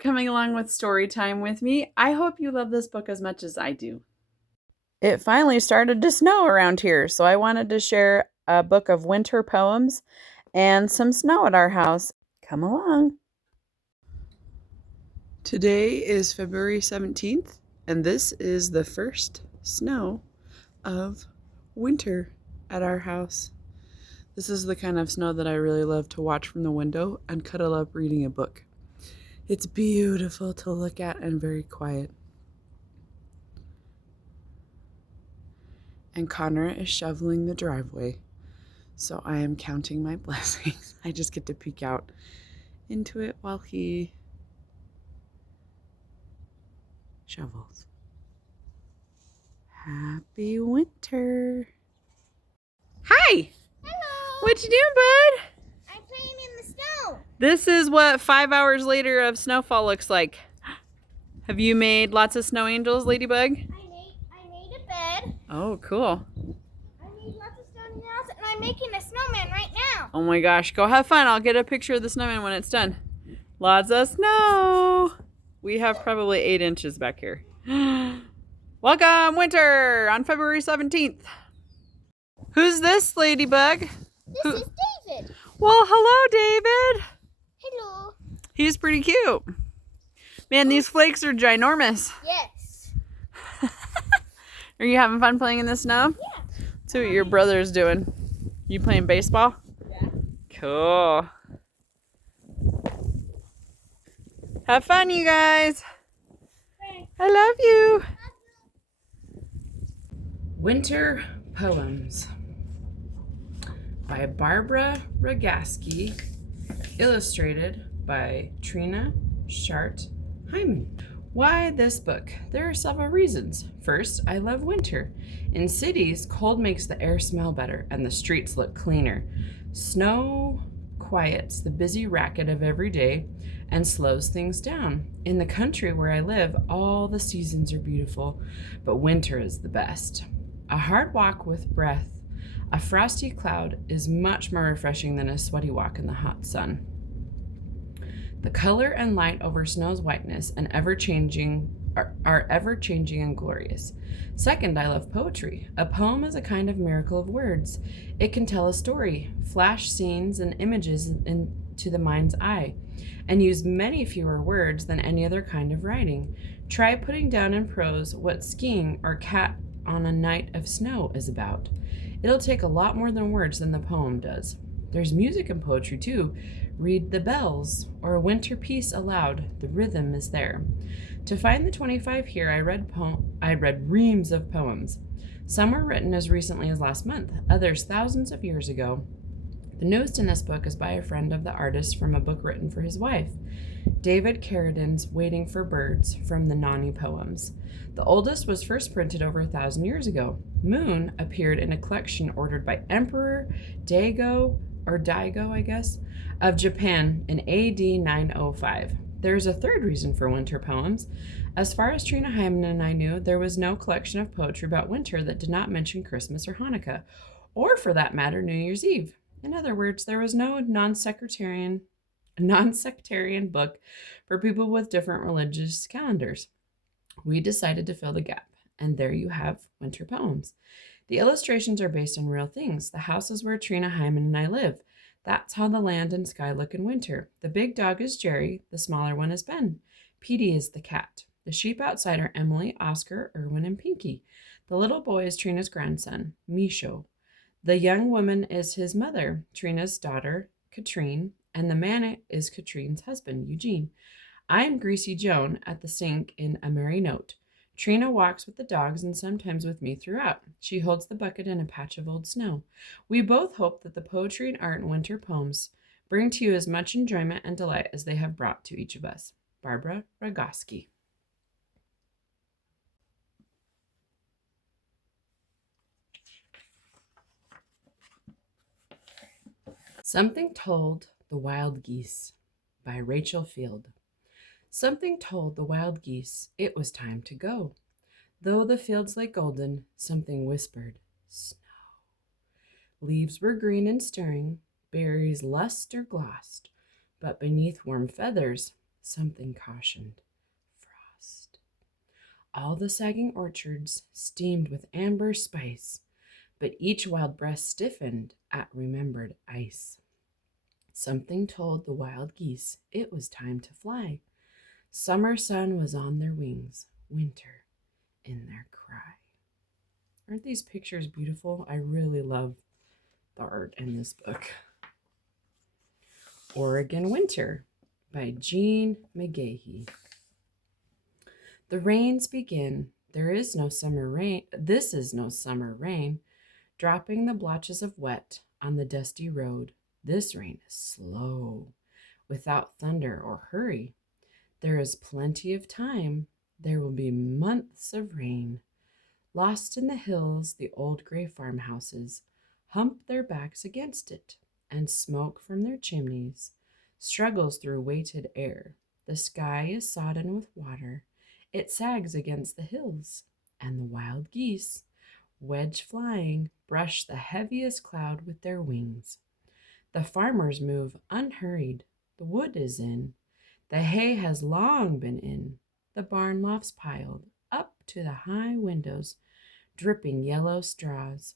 coming along with story time with me. I hope you love this book as much as I do. It finally started to snow around here, so I wanted to share a book of winter poems and some snow at our house. Come along. Today is February 17th, and this is the first snow of winter at our house. This is the kind of snow that I really love to watch from the window and cuddle up reading a book. It's beautiful to look at and very quiet. And Connor is shoveling the driveway, so I am counting my blessings. I just get to peek out into it while he shovels. Happy winter. Hi. Hello. What you doing, bud? I'm playing in the snow. This is what 5 hours later of snowfall looks like. Have you made lots of snow angels, Ladybug? I made a bed. Oh, cool. I made lots of snow angels, and I'm making a snowman right now. Oh my gosh, go have fun. I'll get a picture of the snowman when it's done. Lots of snow. We have probably 8 inches back here. Welcome, winter, on February 17th. Who's this, Ladybug? This is David. Well, hello, David. Hello. He's pretty cute. Man, these flakes are ginormous. Yes. Are you having fun playing in the snow? Yeah. See what your brother's doing. You playing baseball? Yeah. Cool. Have fun, you guys. Thanks. I love you. Winter Poems by Barbara Rogasky, illustrated by Trina Shart Hyman. Why this book? There are several reasons. First, I love winter. In cities, cold makes the air smell better and the streets look cleaner. Snow quiets the busy racket of every day and slows things down. In the country where I live, all the seasons are beautiful, but winter is the best. A hard walk with breath, a frosty cloud is much more refreshing than a sweaty walk in the hot sun. The color and light over snow's whiteness and are ever-changing and glorious. Second, I love poetry. A poem is a kind of miracle of words. It can tell a story, flash scenes and images into the mind's eye, and use many fewer words than any other kind of writing. Try putting down in prose what skiing or cat on a night of snow is about. It'll take a lot more than words than the poem does. There's music in poetry too. Read the bells or a winter piece aloud. The rhythm is there. To find the 25 here, I read reams of poems. Some were written as recently as last month, others thousands of years ago. The newest in this book is by a friend of the artist from a book written for his wife, David Carradine's Waiting for Birds from the Nani Poems. The oldest was first printed over 1,000 years ago. Moon appeared in a collection ordered by Emperor Daigo, of Japan in AD 905. There is a third reason for winter poems. As far as Trina Hyman and I knew, there was no collection of poetry about winter that did not mention Christmas or Hanukkah, or for that matter, New Year's Eve. In other words, there was no non-sectarian book for people with different religious calendars. We decided to fill the gap, and there you have winter poems. The illustrations are based on real things. The house is where Trina Hyman and I live. That's how the land and sky look in winter. The big dog is Jerry. The smaller one is Ben. Petey is the cat. The sheep outside are Emily, Oscar, Erwin, and Pinky. The little boy is Trina's grandson, Misho. The young woman is his mother, Trina's daughter, Katrine, and the man is Katrine's husband, Eugene. I am Greasy Joan at the sink in A Merry Note. Trina walks with the dogs and sometimes with me throughout. She holds the bucket in a patch of old snow. We both hope that the poetry and art and winter poems bring to you as much enjoyment and delight as they have brought to each of us. Barbara Rogosky. Something Told the Wild Geese by Rachel Field. Something told the wild geese it was time to go. Though the fields lay golden, something whispered, snow. Leaves were green and stirring, berries luster glossed, but beneath warm feathers something cautioned. Frost. All the sagging orchards steamed with amber spice, but each wild breast stiffened at remembered ice. Something told the wild geese it was time to fly. Summer sun was on their wings, winter in their cry. Aren't these pictures beautiful? I really love the art in this book. Oregon Winter by Jean McGahey. The rains begin. There is no summer rain. This is no summer rain, dropping the blotches of wet on the dusty road. This rain is slow, without thunder or hurry. There is plenty of time. There will be months of rain. Lost in the hills, the old gray farmhouses hump their backs against it, and smoke from their chimneys struggles through weighted air. The sky is sodden with water. It sags against the hills, and the wild geese, wedge flying, brush the heaviest cloud with their wings. The farmers move unhurried. The wood is in. The hay has long been in. The barn lofts piled up to the high windows, dripping yellow straws.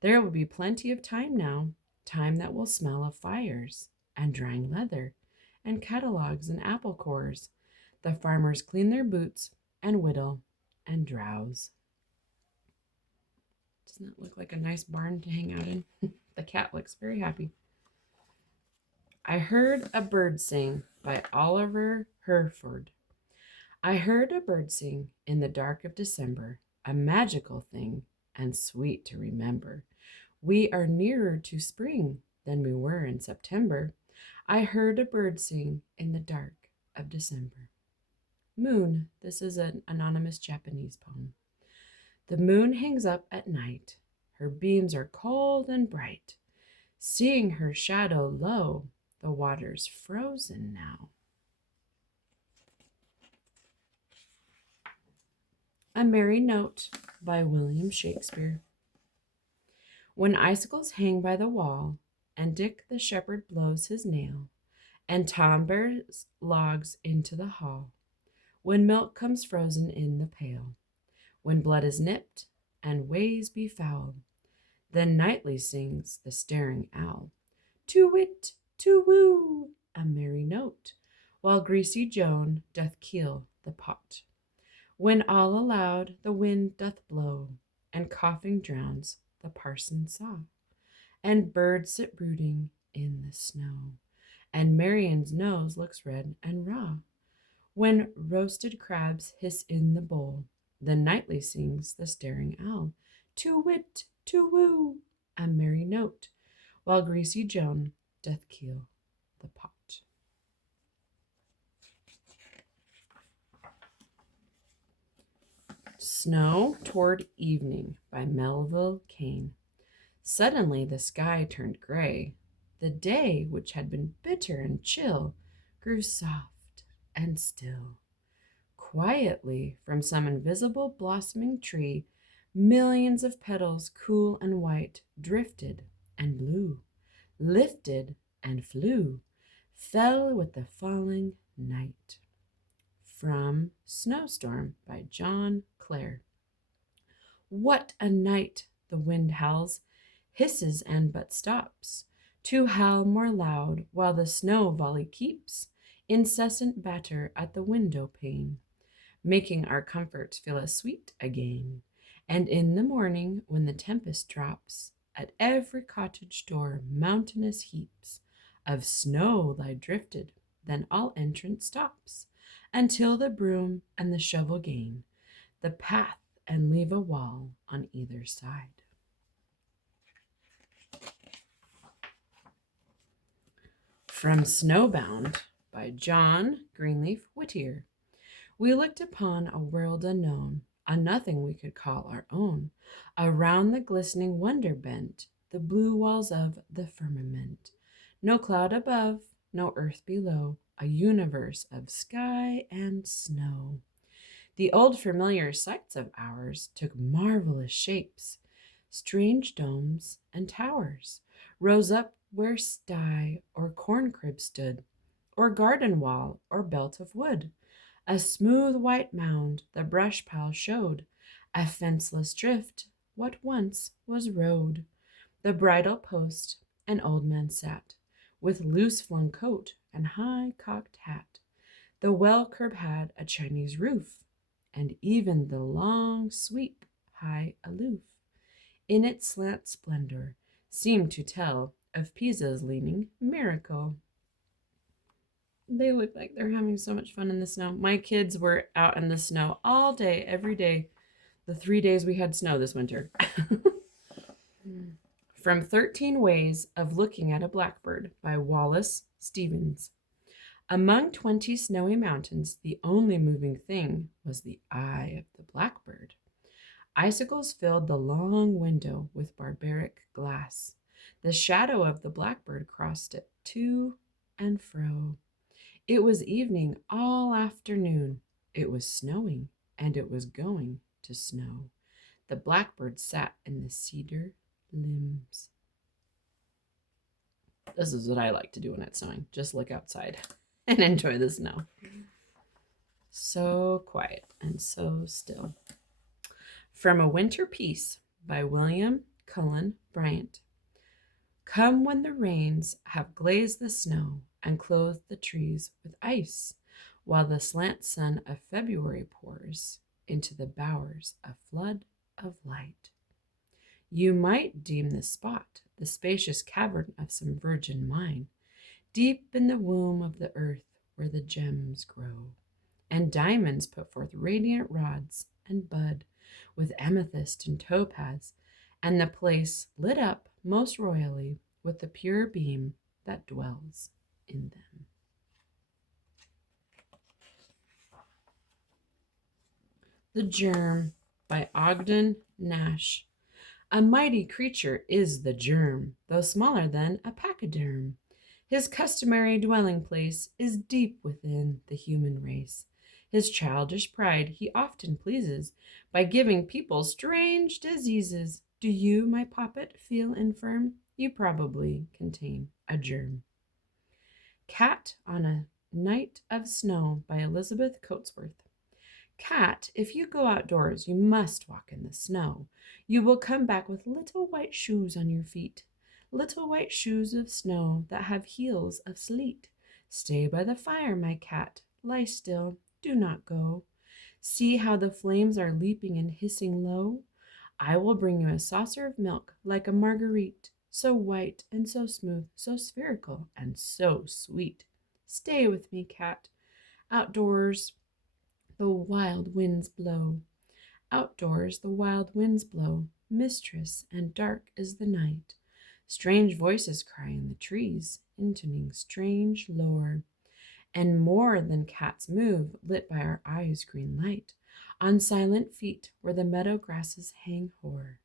There will be plenty of time now, time that will smell of fires and drying leather and catalogs and apple cores. The farmers clean their boots and whittle and drowse. Doesn't that look like a nice barn to hang out in? The cat looks very happy. I Heard a Bird Sing by Oliver Herford. I heard a bird sing in the dark of December, a magical thing and sweet to remember. We are nearer to spring than we were in September. I heard a bird sing in the dark of December. Moon. This is an anonymous Japanese poem. The moon hangs up at night. Her beams are cold and bright. Seeing her shadow low, the water's frozen now. A Merry Note by William Shakespeare. When icicles hang by the wall, and Dick the shepherd blows his nail, and Tom bears logs into the hall, when milk comes frozen in the pail, when blood is nipped and ways be foul, then nightly sings the staring owl, to-wit, to-woo, a merry note, while greasy Joan doth keel the pot. When all aloud the wind doth blow, and coughing drowns the parson's saw, and birds sit brooding in the snow, and Marian's nose looks red and raw. When roasted crabs hiss in the bowl, then nightly sings the staring owl, to-wit, to-woo, a merry note, while greasy Joan doth keel the pot. Snow Toward Evening by Melville Cain. Suddenly the sky turned gray. The day, which had been bitter and chill, grew soft and still. Quietly, from some invisible blossoming tree, millions of petals, cool and white, drifted and blew, lifted and flew, fell with the falling night. From Snowstorm by John Clare. What a night! The wind howls, hisses and but stops, to howl more loud, while the snow volley keeps incessant batter at the window pane, making our comforts feel as sweet again. And in the morning, when the tempest drops, at every cottage door mountainous heaps of snow lie drifted, then all entrance stops, until the broom and the shovel gain the path and leave a wall on either side. From Snowbound by John Greenleaf Whittier. We looked upon a world unknown, a nothing we could call our own. Around the glistening wonder bent the blue walls of the firmament. No cloud above, no earth below, a universe of sky and snow. The old familiar sights of ours took marvelous shapes. Strange domes and towers rose up where sty or corn crib stood, or garden wall, or belt of wood. A smooth white mound the brush pile showed, a fenceless drift, what once was road. The bridle post an old man sat, with loose flung coat and high cocked hat. The well curb had a Chinese roof, and even the long sweep, high aloof, in its slant splendor, seemed to tell of Pisa's leaning miracle. They look like they're having so much fun in the snow. My kids were out in the snow all day, every day, the 3 days we had snow this winter. From 13 Ways of Looking at a Blackbird by Wallace Stevens. Among 20 snowy mountains, the only moving thing was the eye of the blackbird. Icicles filled the long window with barbaric glass. The shadow of the blackbird crossed it to and fro. It was evening all afternoon. It was snowing, and it was going to snow. The blackbird sat in the cedar limbs. This is what I like to do when it's snowing. Just look outside and enjoy the snow. So quiet and so still. From A Winter Piece by William Cullen Bryant. Come when the rains have glazed the snow and clothed the trees with ice, while the slant sun of February pours into the bowers a flood of light. You might deem this spot the spacious cavern of some virgin mine, deep in the womb of the earth where the gems grow, and diamonds put forth radiant rods and bud with amethyst and topaz, and the place lit up most royally with the pure beam that dwells in them. The Germ by Ogden Nash. A mighty creature is the germ, though smaller than a pachyderm. His customary dwelling place is deep within the human race. His childish pride he often pleases by giving people strange diseases. Do you, my poppet, feel infirm? You probably contain a germ. Cat on a Night of Snow by Elizabeth Coatsworth. Cat, if you go outdoors, you must walk in the snow. You will come back with little white shoes on your feet, little white shoes of snow that have heels of sleet. Stay by the fire, my cat, lie still, do not go. See how the flames are leaping and hissing low. I will bring you a saucer of milk like a marguerite, so white and so smooth, so spherical and so sweet. Stay with me, cat. Outdoors, the wild winds blow. Outdoors, the wild winds blow. Mistress, and dark is the night. Strange voices cry in the trees, intoning strange lore. And more than cats move, lit by our eyes' green light, on silent feet where the meadow grasses hang hoar.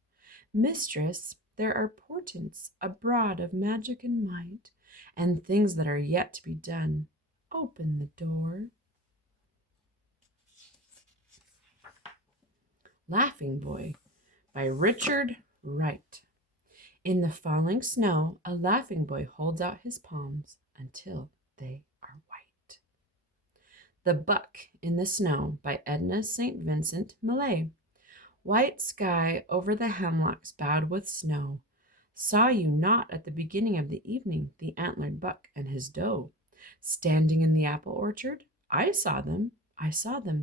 Mistress, there are portents abroad of magic and might, and things that are yet to be done. Open the door. Laughing Boy by Richard Wright. In the falling snow, a laughing boy holds out his palms until they are white. The Buck in the Snow by Edna St. Vincent Millay. White sky over the hemlocks bowed with snow. Saw you not at the beginning of the evening the antlered buck and his doe? Standing in the apple orchard? I saw them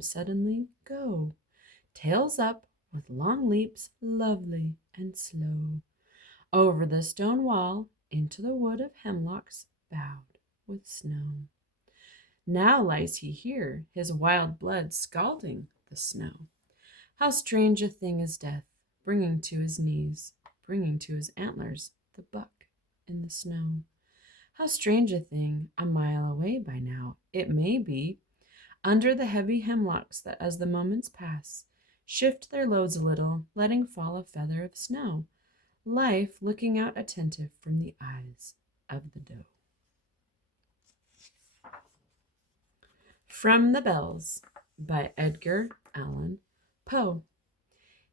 suddenly go. Tails up, with long leaps, lovely and slow, over the stone wall, into the wood of hemlocks, bowed with snow. Now lies he here, his wild blood scalding the snow. How strange a thing is death, bringing to his knees, bringing to his antlers, the buck in the snow. How strange a thing, a mile away by now, it may be, under the heavy hemlocks that as the moments pass, shift their loads a little, letting fall a feather of snow, life looking out attentive from the eyes of the doe. From the Bells by Edgar Allan Poe.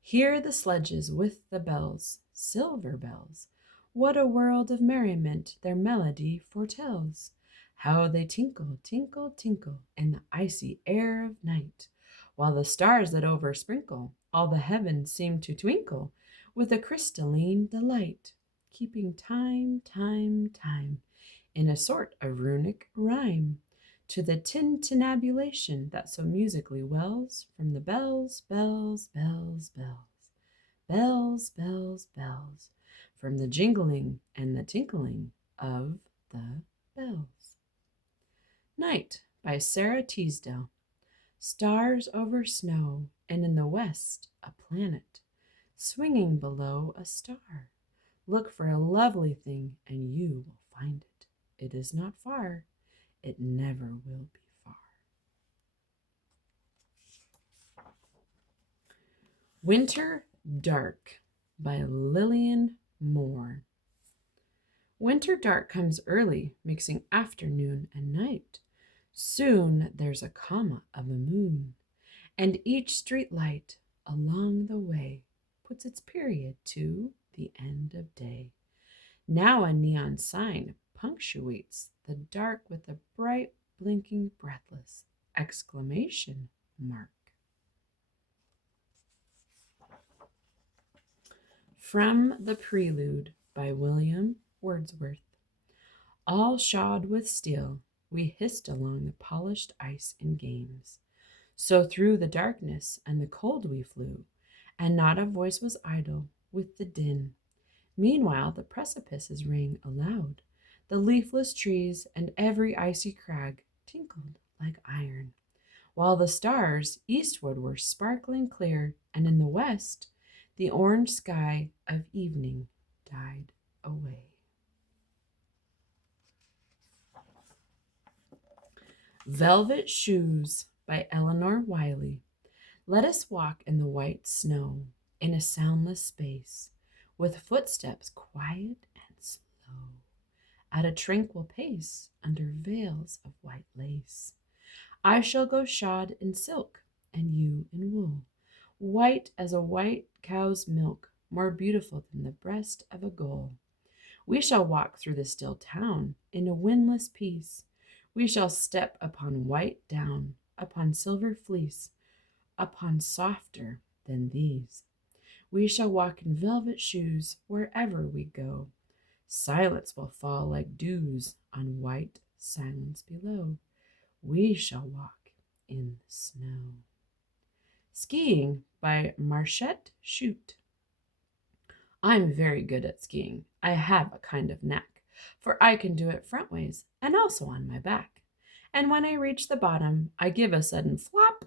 Hear the sledges with the bells, silver bells. What a world of merriment their melody foretells. How they tinkle, tinkle, tinkle in the icy air of night, while the stars that oversprinkle all the heavens seem to twinkle with a crystalline delight, keeping time, time, time, in a sort of runic rhyme, to the tintinnabulation that so musically wells from the bells, bells, bells, bells, bells, bells, bells, from the jingling and the tinkling of the bells. Night by Sarah Teasdale. Stars over snow, and in the west a planet, swinging below a star. Look for a lovely thing, and you will find it. It is not far. It never will be far. Winter Dark by Lillian Moore. Winter dark comes early, mixing afternoon and night. Soon there's a comma of a moon, and each street light along the way puts its period to the end of day. Now a neon sign punctuates the dark with a bright, blinking, breathless exclamation mark. From the Prelude by William Wordsworth. All shod with steel, we hissed along the polished ice in games. So through the darkness and the cold we flew, and not a voice was idle with the din. Meanwhile the precipices rang aloud, the leafless trees and every icy crag tinkled like iron, while the stars eastward were sparkling clear, and in the west the orange sky of evening died away. Velvet Shoes by Eleanor Wiley. Let us walk in the white snow, in a soundless space, with footsteps quiet and slow, at a tranquil pace, under veils of white lace. I shall go shod in silk, and you in wool, white as a white cow's milk, more beautiful than the breast of a gull. We shall walk through the still town in a windless peace. We shall step upon white down, upon silver fleece, upon softer than these. We shall walk in velvet shoes wherever we go. Silence will fall like dews on white silence below. We shall walk in the snow. Skiing by Marchette Chute. I'm very good at skiing. I have a kind of knack, for I can do it frontways and also on my back. And when I reach the bottom, I give a sudden flop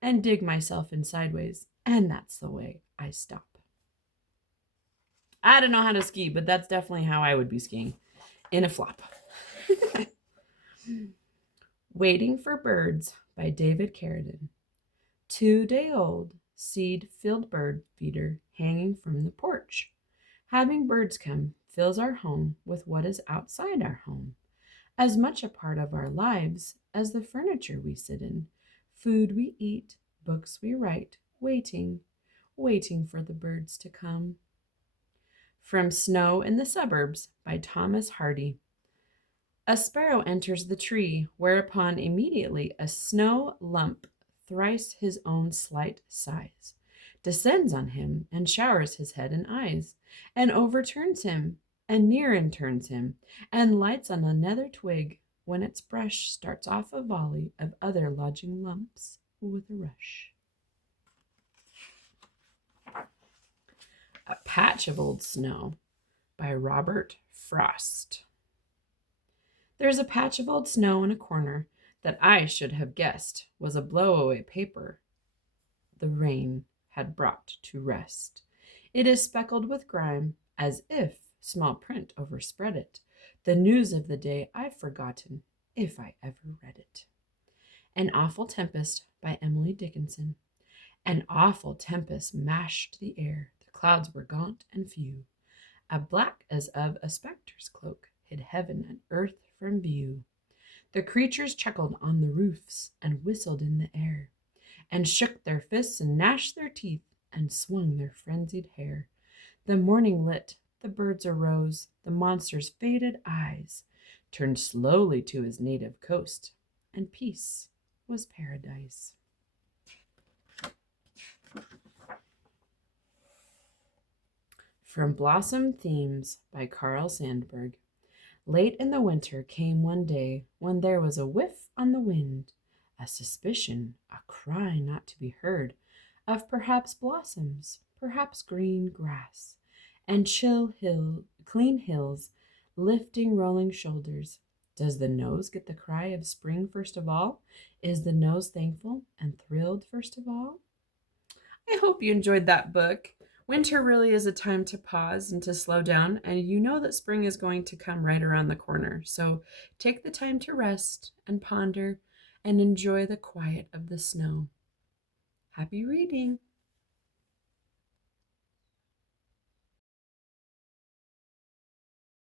and dig myself in sideways, and that's the way I stop. I don't know how to ski, but that's definitely how I would be skiing, in a flop. Waiting for Birds by David Carradine. 2-day-old seed-filled bird feeder hanging from the porch. Having birds come fills our home with what is outside our home, as much a part of our lives as the furniture we sit in, food we eat, books we write, waiting for the birds to come. From Snow in the Suburbs by Thomas Hardy. A sparrow enters the tree, whereupon immediately a snow lump, thrice his own slight size, descends on him and showers his head and eyes, and overturns him, and near and turns him, and lights on another twig, when its brush starts off a volley of other lodging lumps with a rush. A Patch of Old Snow by Robert Frost. There's a patch of old snow in a corner that I should have guessed was a blow-away paper the rain had brought to rest. It is speckled with grime, as if small print overspread it. The news of the day I've forgotten, if I ever read it. An Awful Tempest by Emily Dickinson. An awful tempest mashed the air. The clouds were gaunt and few. A black as of a spectre's cloak hid heaven and earth from view. The creatures chuckled on the roofs and whistled in the air, and shook their fists and gnashed their teeth and swung their frenzied hair. The morning lit, the birds arose, the monsters' faded eyes turned slowly to his native coast, and peace was paradise. From Blossom Themes by Carl Sandburg. Late in the winter came one day when there was a whiff on the wind, a suspicion, a cry not to be heard, of perhaps blossoms, perhaps green grass, and clean hills, lifting rolling shoulders. Does the nose get the cry of spring first of all? Is the nose thankful and thrilled first of all? I hope you enjoyed that book. Winter really is a time to pause and to slow down, and you know that spring is going to come right around the corner. So take the time to rest and ponder and enjoy the quiet of the snow. Happy reading!